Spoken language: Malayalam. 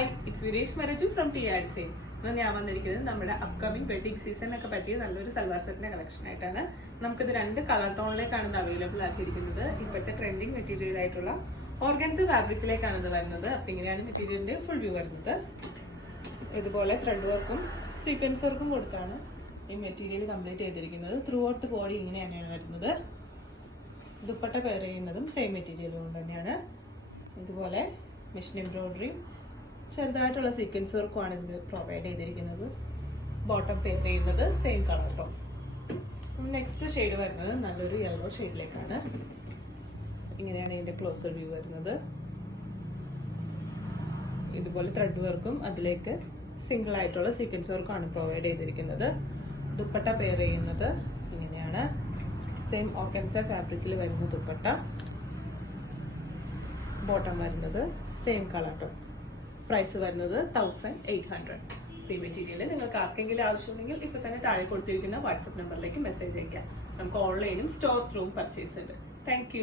Hi, it's Viresh Maraju from T R same. ഇന്ന് ഞാൻ വന്നിരിക്കുന്നത് നമ്മുടെ അപ്കമിങ് വെഡിങ് സീസണിനൊക്കെ പറ്റിയ നല്ലൊരു സൽവാർ സെറ്റിന്റെ കളക്ഷൻ ആയിട്ടാണ്. നമുക്കിത് 2 കളർ ടോണിലേക്കാണ് ഇത് അവൈലബിൾ ആക്കിയിരിക്കുന്നത്. ഇപ്പോഴത്തെ ട്രെൻഡിങ് മെറ്റീരിയൽ ആയിട്ടുള്ള ഓർഗൻസ ഫാബ്രിക്കിലേക്കാണ് ഇത് വരുന്നത്. അപ്പം ഇങ്ങനെയാണ് മെറ്റീരിയലിന്റെ ഫുൾ വ്യൂ വരുന്നത്. ഇതുപോലെ ത്രെഡ് വർക്കും സീക്വൻസ് വർക്കും കൊടുത്താണ് ഈ മെറ്റീരിയൽ കംപ്ലീറ്റ് ചെയ്തിരിക്കുന്നത്. ത്രൂ ഔട്ട് ബോഡി ഇങ്ങനെ തന്നെയാണ് വരുന്നത്. ദുപ്പട്ട പെയർ ചെയ്യുന്നതും സെയിം മെറ്റീരിയൽ കൊണ്ട് തന്നെയാണ്. ഇതുപോലെ മെഷീൻ എംബ്രോയിഡറിയും ചെറുതായിട്ടുള്ള സീക്വൻസ് വർക്കുമാണ് ഇതിൽ പ്രൊവൈഡ് ചെയ്തിരിക്കുന്നത്. ബോട്ടം പെയർ ചെയ്യുന്നത് same colour tone. Next shade വരുന്നത് നല്ലൊരു യെല്ലോ ഷെയ്ഡിലേക്കാണ്. ഇങ്ങനെയാണ് ഇതിന്റെ ക്ലോസർ വ്യൂ വരുന്നത്. ഇതുപോലെ ത്രെഡ് വർക്കും അതിലേക്ക് സിംഗിൾ ആയിട്ടുള്ള സീക്വൻസ് വർക്കുമാണ് പ്രൊവൈഡ് ചെയ്തിരിക്കുന്നത്. ദുപ്പട്ട പെയർ ചെയ്യുന്നത് ഇങ്ങനെയാണ്. സെയിം ഓർഗൻസ ഫാബ്രിക്കിൽ വരുന്ന ദുപ്പട്ട. ബോട്ടം വരുന്നത് സെയിം കളർ ടോൺ. പ്രൈസ് വരുന്നത് 1800. ഈ മെറ്റീരിയൽ നിങ്ങൾക്ക് ആർക്കെങ്കിലും ആവശ്യമുണ്ടെങ്കിൽ ഇപ്പൊ തന്നെ താഴെ കൊടുത്തിരിക്കുന്ന വാട്സ്ആപ്പ് നമ്പറിലേക്ക് മെസ്സേജ് അയക്കാം. നമുക്ക് ഓൺലൈനും സ്റ്റോർ ത്രൂവും പർച്ചേസ് ഉണ്ട്. താങ്ക്